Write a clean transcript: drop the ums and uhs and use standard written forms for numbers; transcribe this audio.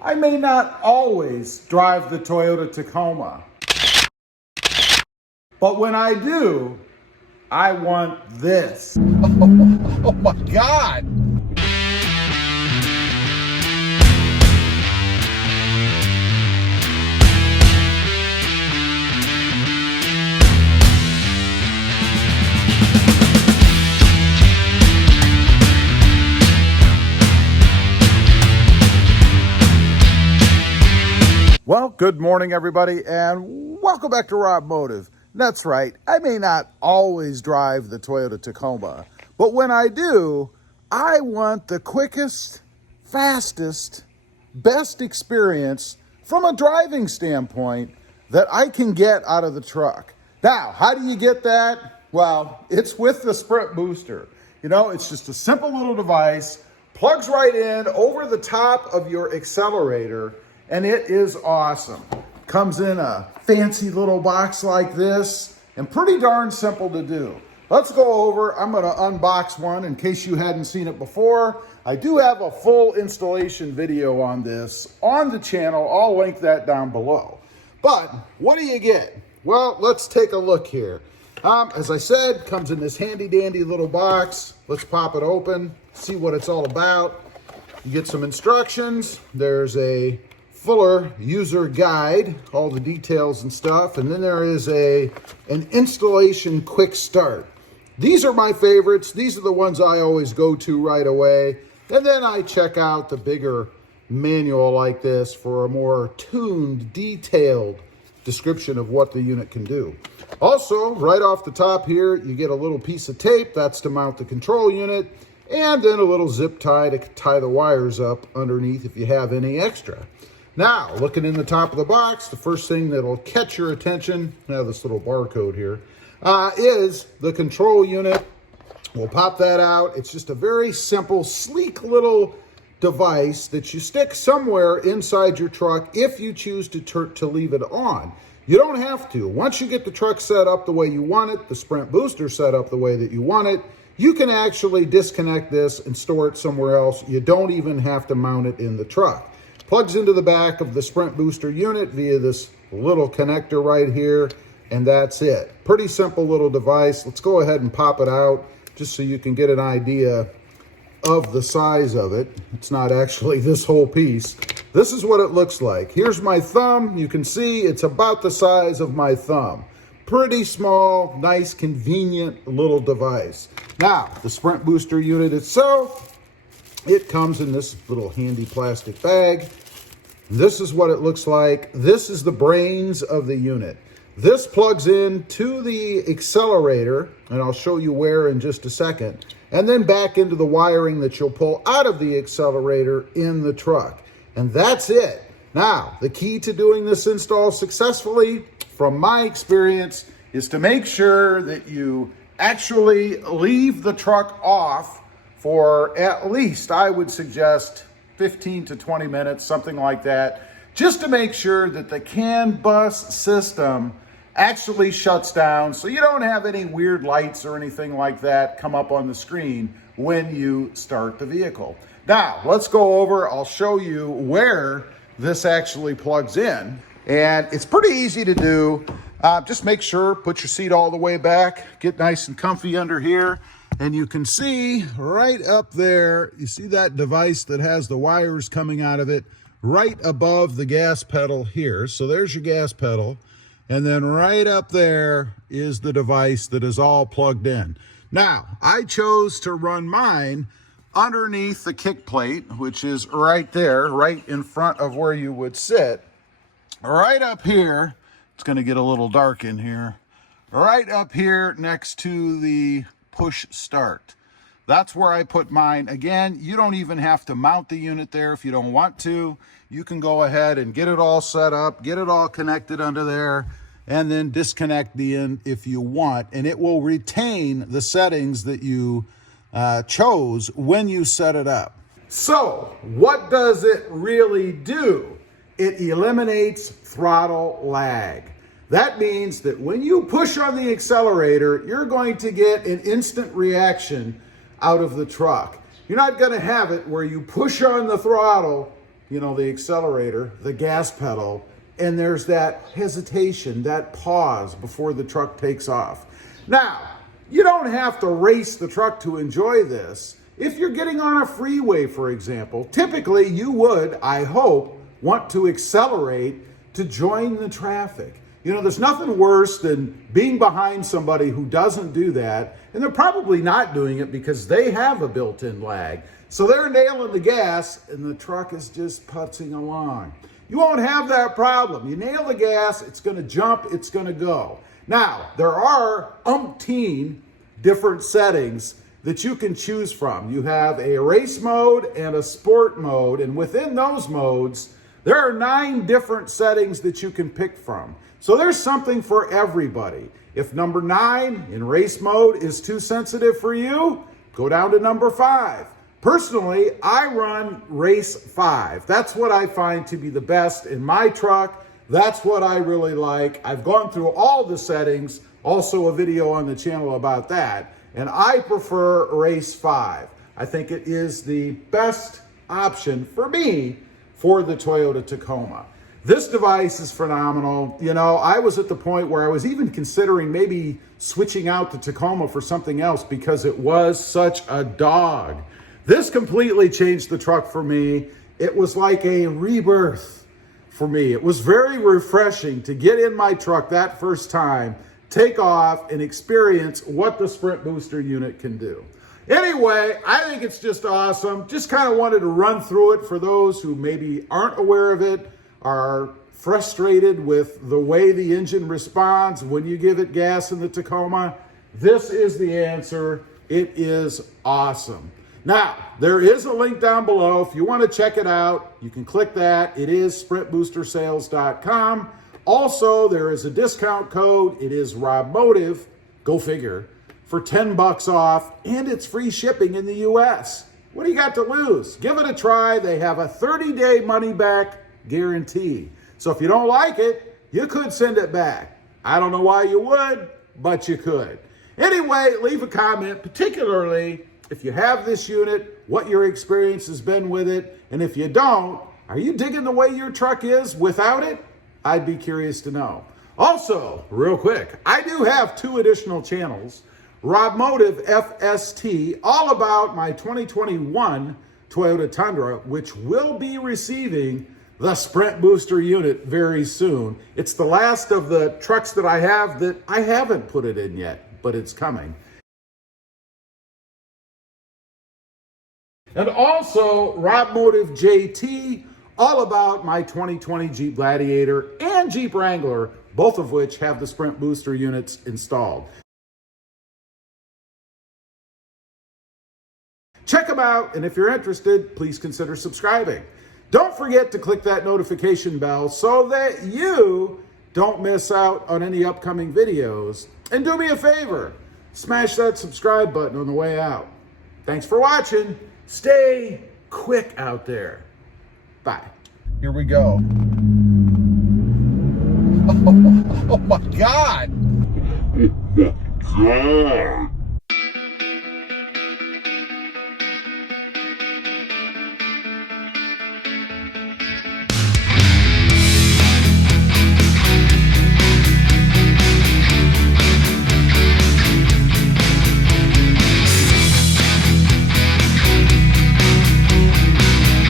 I may not always drive the Toyota Tacoma, but when I do, I want this. Oh my God! Well, good morning, everybody, and welcome back to Robmotive. That's right, I may not always drive the Toyota Tacoma, but when I do, I want the quickest, fastest, best experience from a driving standpoint that I can get out of the truck. Now, how do you get that? Well, it's with the Sprint Booster. You know, it's just a simple little device, plugs right in over the top of your accelerator, and it is awesome. Comes in a fancy little box like this and pretty darn simple to do. Let's go over, I'm gonna unbox one in case you hadn't seen it before. I do have a full installation video on this on the channel. I'll link that down below. But what do you get? Well, let's take a look here. As I said, comes in this handy dandy little box. Let's pop it open, see what it's all about. You get some instructions. There's a fuller user guide, all the details and stuff, and then there is an installation quick start. These are my favorites. These are the ones I always go to right away, and then I check out the bigger manual like this for a more tuned, detailed description of what the unit can do. Also, right off the top here, you get a little piece of tape. That's to mount the control unit, and then a little zip tie to tie the wires up underneath if you have any extra. Now, looking in the top of the box, the first thing that'll catch your attention, now this little barcode here, is the control unit. We'll pop that out. It's just a very simple, sleek little device that you stick somewhere inside your truck if you choose to leave it on. You don't have to. Once you get the truck set up the way you want it, the Sprint Booster set up the way that you want it, you can actually disconnect this and store it somewhere else. You don't even have to mount it in the truck. Plugs into the back of the Sprint Booster unit via this little connector right here, and that's it. Pretty simple little device. Let's go ahead and pop it out just so you can get an idea of the size of it. It's not actually this whole piece. This is what it looks like. Here's my thumb. You can see it's about the size of my thumb. Pretty small, nice, convenient little device. Now, the Sprint Booster unit itself, it comes in this little handy plastic bag. This is what it looks like. This is the brains of the unit. This plugs in to the accelerator, and I'll show you where in just a second, and then back into the wiring that you'll pull out of the accelerator in the truck. And that's it. Now, the key to doing this install successfully, from my experience, is to make sure that you actually leave the truck off for at least, I would suggest, 15 to 20 minutes, something like that, just to make sure that the CAN bus system actually shuts down so you don't have any weird lights or anything like that come up on the screen when you start the vehicle. Now, let's go over, I'll show you where this actually plugs in. And it's pretty easy to do. Just make sure, put your seat all the way back, get nice and comfy under here. And you can see right up there, you see that device that has the wires coming out of it right above the gas pedal here. So there's your gas pedal. And then right up there is the device that is all plugged in. Now, I chose to run mine underneath the kick plate, which is right there, right in front of where you would sit. Right up here, it's going to get a little dark in here. Right up here next to the push start. That's where I put mine. Again, you don't even have to mount the unit there if you don't want to. You can go ahead and get it all set up, get it all connected under there, and then disconnect the end if you want, and it will retain the settings that you chose when you set it up. So, what does it really do? It eliminates throttle lag. That means that when you push on the accelerator, you're going to get an instant reaction out of the truck. You're not going to have it where you push on the throttle you know, the accelerator, the gas pedal, and there's that hesitation, that pause before the truck takes off. Now, you don't have to race the truck to enjoy this. If you're getting on a freeway, for example, typically you would, I hope, want to accelerate to join the traffic. You know, there's nothing worse than being behind somebody who doesn't do that, and they're probably not doing it because they have a built-in lag. So they're nailing the gas, and the truck is just putzing along. You won't have that problem. You nail the gas, it's gonna jump, it's gonna go. Now, there are umpteen different settings that you can choose from. You have a race mode and a sport mode, and within those modes, there are 9 different settings that you can pick from. So there's something for everybody. If number 9 in race mode is too sensitive for you, go down to number 5. Personally, I run race 5. That's what I find to be the best in my truck. That's what I really like. I've gone through all the settings, also a video on the channel about that, and I prefer race 5. I think it is the best option for me for the Toyota Tacoma. This device is phenomenal. You know, I was at the point where I was even considering maybe switching out the Tacoma for something else because it was such a dog. This completely changed the truck for me. It was like a rebirth for me. It was very refreshing to get in my truck that first time, take off, and experience what the Sprint Booster unit can do. Anyway, I think it's just awesome. Just kind of wanted to run through it for those who maybe aren't aware of it, are frustrated with the way the engine responds when you give it gas in the Tacoma. This is the answer. It is awesome. Now, there is a link down below. If you want to check it out, you can click that. It is sprintboostersales.com. Also, there is a discount code. It is Robmotive, go figure, for $10 off, and it's free shipping in the US. What do you got to lose? Give it a try. They have a 30-day money-back guarantee. So if you don't like it, you could send it back. I don't know why you would, but you could. Anyway, leave a comment, particularly if you have this unit, what your experience has been with it, and if you don't, are you digging the way your truck is without it? I'd be curious to know. Also, real quick, I do have 2 additional channels. Robmotive FST, all about my 2021 Toyota Tundra, which will be receiving the Sprint Booster unit very soon. It's the last of the trucks that I have that I haven't put it in yet, but it's coming. And also Robmotive JT, all about my 2020 Jeep Gladiator and Jeep Wrangler, both of which have the Sprint Booster units installed. Check them out, and if you're interested, please consider subscribing. Don't forget to click that notification bell so that you don't miss out on any upcoming videos. And do me a favor, smash that subscribe button on the way out. Thanks for watching. Stay quick out there. Bye. Here we go. Oh my God. God.